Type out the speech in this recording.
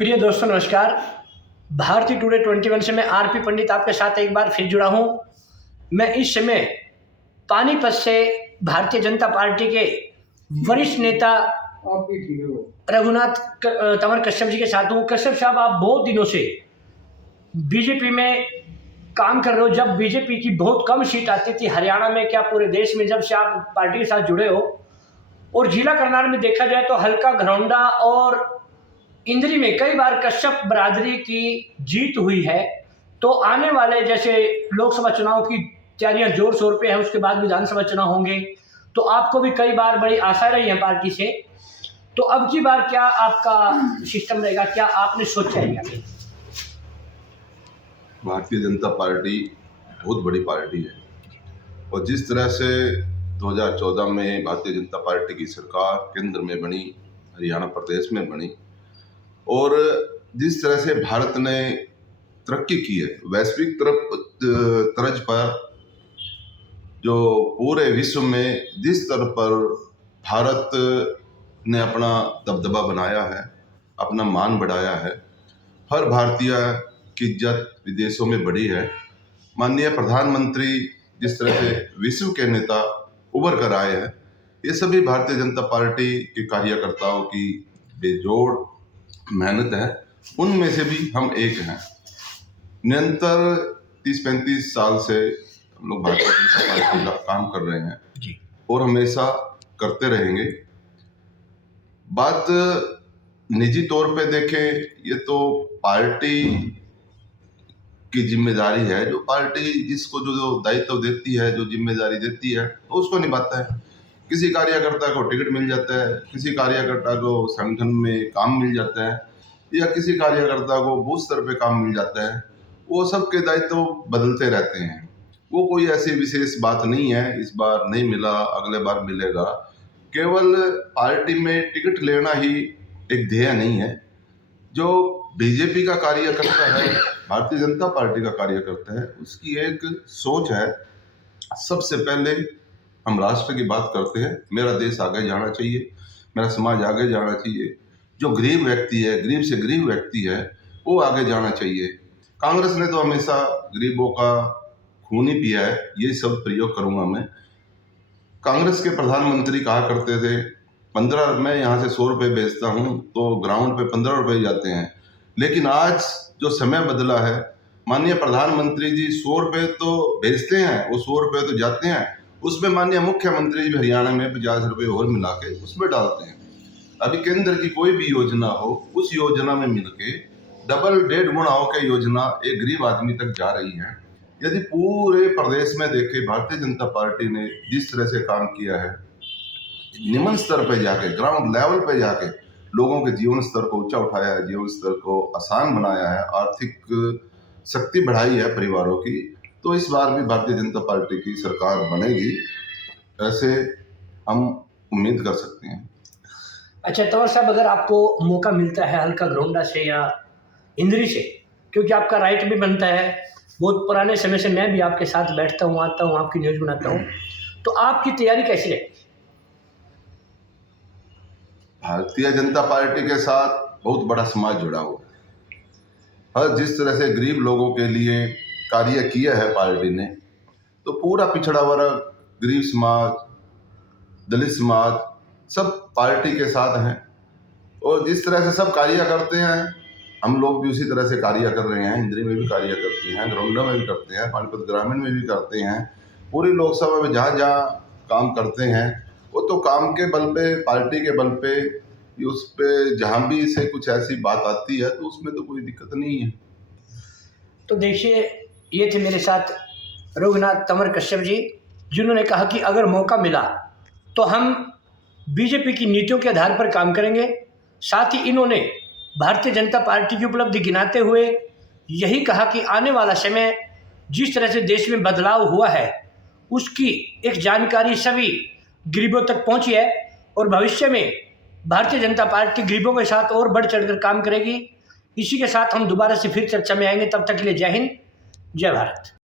प्रिय दोस्तों नमस्कार। भारतीय टुडे 21 से मैं आरपी पंडित आपके साथ एक बार फिर जुड़ा हूं। मैं इस समय पानीपत से भारतीय जनता पार्टी के वरिष्ठ नेता रघुनाथ तंवर कश्यप जी के साथ हूं। कश्यप साहब, आप बहुत दिनों से बीजेपी में काम कर रहे हो। जब बीजेपी की बहुत कम सीट आती थी हरियाणा में, क्या पूरे देश में, जब से आप पार्टी के साथ जुड़े हो, और जिला करनाल में देखा जाए तो हल्का घरौंडा और इंद्री में कई बार कश्यप बरादरी की जीत हुई है। तो आने वाले जैसे लोकसभा चुनाव की तैयारियां जोर शोर पे है, उसके बाद विधानसभा चुनाव होंगे, तो आपको भी कई बार बड़ी आशा रही है पार्टी से। तो अब की बार क्या आपका सिस्टम रहेगा, क्या आपने सोचा है? भारतीय जनता पार्टी बहुत बड़ी पार्टी है और जिस तरह से 2014 में भारतीय जनता पार्टी की सरकार केंद्र में बनी, हरियाणा प्रदेश में बनी, और जिस तरह से भारत ने तरक्की की है वैश्विक तर्ज पर, जो पूरे विश्व में जिस स्तर पर भारत ने अपना दबदबा बनाया है, अपना मान बढ़ाया है, हर भारतीय की इज्जत विदेशों में बढ़ी है। माननीय प्रधानमंत्री जिस तरह से विश्व के नेता उभर कर आए हैं, ये सभी भारतीय जनता पार्टी के कार्यकर्ताओं की बेजोड़ मेहनत है। उनमें से भी हम एक हैं। निरंतर 30-35 साल से हम लोग भारतीय जनता पार्टी का काम कर रहे हैं जी। और हमेशा करते रहेंगे। बात निजी तौर पे देखें, ये तो पार्टी की जिम्मेदारी है। जो पार्टी जिसको जो दायित्व देती है, जो जिम्मेदारी देती है, तो उसको निभाता है। किसी कार्यकर्ता को टिकट मिल जाता है, किसी कार्यकर्ता को संगठन में काम मिल जाता है, या किसी कार्यकर्ता को बूथ स्तर पे काम मिल जाता है। वो सबके दायित्व बदलते रहते हैं। वो कोई ऐसी विशेष बात नहीं है, इस बार नहीं मिला अगले बार मिलेगा। केवल पार्टी में टिकट लेना ही एक ध्येय नहीं है। जो बीजेपी का कार्यकर्ता है, भारतीय जनता पार्टी का कार्यकर्ता है, उसकी एक सोच है। सबसे पहले हम राष्ट्र की बात करते हैं। मेरा देश आगे जाना चाहिए, मेरा समाज आगे जाना चाहिए। जो गरीब व्यक्ति है, गरीब से गरीब व्यक्ति है, वो आगे जाना चाहिए। कांग्रेस ने तो हमेशा गरीबों का खून ही पिया है। ये सब प्रयोग करूंगा मैं। कांग्रेस के प्रधानमंत्री कहा करते थे, 15 मैं यहाँ से 100 रुपये बेचता हूँ तो ग्राउंड पे 15 रुपये जाते हैं। लेकिन आज जो समय बदला है, माननीय प्रधानमंत्री जी 100 रुपये तो भेजते हैं, वो 100 रुपये तो जाते हैं, उसमें माननीय मुख्यमंत्री जी हरियाणा में 50 रुपये और मिला के उसमें डालते हैं। अभी केंद्र की कोई भी योजना हो, उस योजना में मिलके डबल 1.5 गुना होकर योजना एक गरीब आदमी तक जा रही है। यदि पूरे प्रदेश में देखे, भारतीय जनता पार्टी ने जिस तरह से काम किया है, निम्न स्तर पर जाके, ग्राउंड लेवल पे जाके लोगों के जीवन स्तर को ऊंचा उठाया है, जीवन स्तर को आसान बनाया है, आर्थिक शक्ति बढ़ाई है परिवारों की, तो इस बार भी भारतीय जनता पार्टी की सरकार बनेगी, ऐसे हम उम्मीद कर सकते हैं। अच्छा तंवर साहब, अगर आपको मौका मिलता है हल्का घरौंडा से या इंद्री से, क्योंकि आपका राइट भी बनता है, बहुत पुराने समय से मैं भी आपके साथ बैठता हूँ, आता हूँ, आपकी न्यूज़ बनाता हूँ, तो आपकी तैयारी कैसी रहती है? भारतीय जनता पार्टी के साथ बहुत बड़ा समाज जुड़ा हुआ है। हर जिस तरह से गरीब लोगों के लिए कार्य किया है पार्टी ने, तो पूरा पिछड़ा वर्ग, गरीब समाज, दलित समाज सब पार्टी के साथ हैं। और जिस तरह से सब कार्य करते हैं, हम लोग भी उसी तरह से कार्य कर रहे हैं। इंद्री में भी कार्य करते हैं, घरौंडा में भी करते हैं, पानीपत ग्रामीण में भी करते हैं। पूरी लोकसभा में जहाँ जहाँ काम करते हैं, वो तो काम के बल पे, पार्टी के बल पे, उस पे जहाँ भी से कुछ ऐसी बात आती है तो उसमें तो कोई दिक्कत नहीं है। तो देखिए, ये थे मेरे साथ रघुनाथ तंवर कश्यप जी, जिन्होंने कहा कि अगर मौका मिला तो हम बीजेपी की नीतियों के आधार पर काम करेंगे। साथ ही इन्होंने भारतीय जनता पार्टी की उपलब्धि गिनाते हुए यही कहा कि आने वाला समय जिस तरह से देश में बदलाव हुआ है, उसकी एक जानकारी सभी गरीबों तक पहुंची है, और भविष्य में भारतीय जनता पार्टी गरीबों के साथ और बढ़ चढ़कर काम करेगी। इसी के साथ हम दोबारा से फिर चर्चा में आएंगे। तब तक के लिए जय हिंद, जय भारत।